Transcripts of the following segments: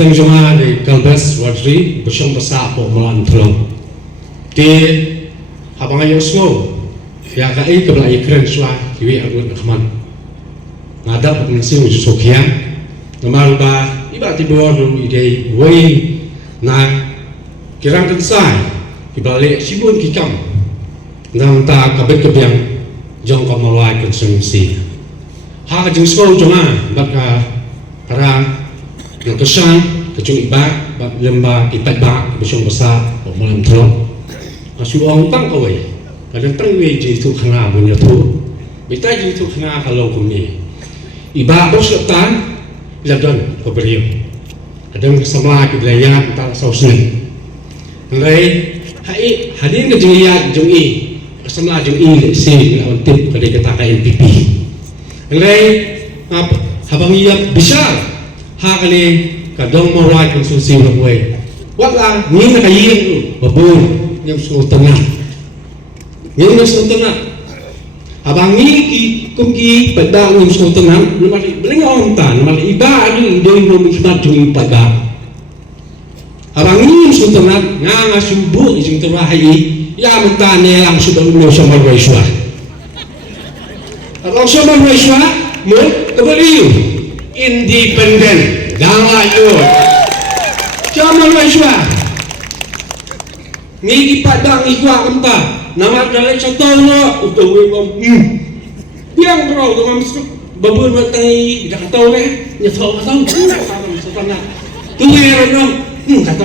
Katang joma di Kalbas Wadri bersong besar po malam tolong. Di habang ayo semua, ya kai kebelah ikren swa kiwi agun akman. Ngadap mensi ujuk sokian, nama lupa iba tiba dulu ide wei nak kirang kensai kibalik sibun kikam. Nang ta kabet kebiang jong kamalai konsumsi. Hak jeng semua joma baka para yang kesan kecung ibak lembah ipat bak bersong besar malam tolong. Asu orang tang kawai, kadang tang wei jadi tu kena punya tu, kita jadi tu kena kalau kami. Iba bos letan, jalan keberiu. Kadang sama kebelayaan tak sausen. Mulai hai hadin kejengiat jengi, sama jengi si untuk pada kita KNPP. Mulai habang ia besar, hak ni kadang mau lagi konsumsi berway. Wala ni nak kayin tu, babun. Yang suruh tenang, yang suruh tenang. Abang ni kumki pada yang suruh tenang, lemari beling orang tan, lemari iba ni dia belum ibadat jung pada. Abang ni yang suruh tenang, ngang subuh jung terahai, ya mentane yang sudah umur sama Raiswa. Abang sama Raiswa, mul kebeliu, independen, jangan yo, sama Raiswa. Ni padang ikwa entah nama dalai contoh lo untuk ngom yang bro tu masuk babun matai dah tahu ni nyesal tahu setanah tu yang orang kata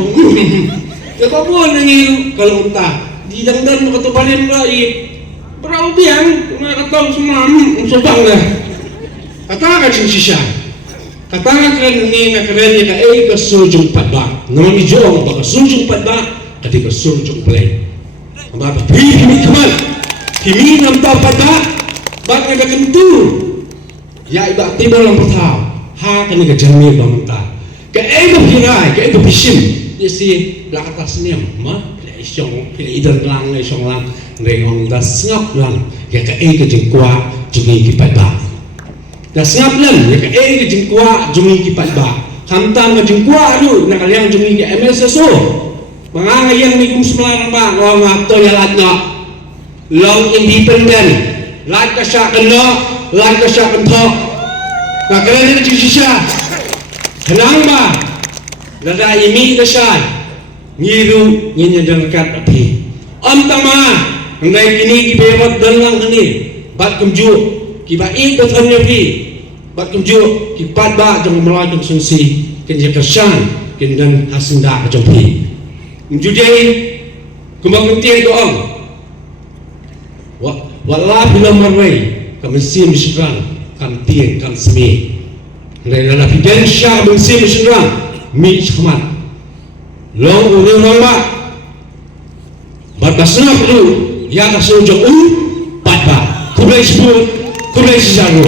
ya babun ni kalau entah di dangdan kata balen lagi berau biang kata semua sebang dah kata kan sisa kata kan ni nak keren ni ka kesujung padang nama ni jong baka sujung padang ketika surjung pelai, apa kimi kemal, kimi nampak pada, bak nak kentu, ya iba tiba dalam pertau, ha kini kejermir bangta, ke kirai, ke bisim, isi belakang senyum, mah, isyong, idan lang, isyong lang, rengong dah sengap lang, ya ke kejengkua, jungi kipat ba, dah sengap lang, ya ke kejengkua, jungi kipat ba, hantam kejengkua tu, nak kalian jungi ke MSSO. Mengangayang ni kumsemalang ba orang atau yang latna long independen lat kasya kena lat kasya kentok nak kena ni sisa kenang ba lada imi kasya ngiru nyenyan dekat api tama ngai kini kibewat dalang ni bat kumju kibai betonnya pi bat kumju kipat ba jang melajung sungsi kenje kasyan kendan hasinda kejompi Judai kembang tiang doang, wala bila marway kami misrang kan tiang kan semi, rela fidensya bangsi misrang mi khmat, long urang ba, batasna perlu ya kasujung badba, kulai sebut kulai sejaru.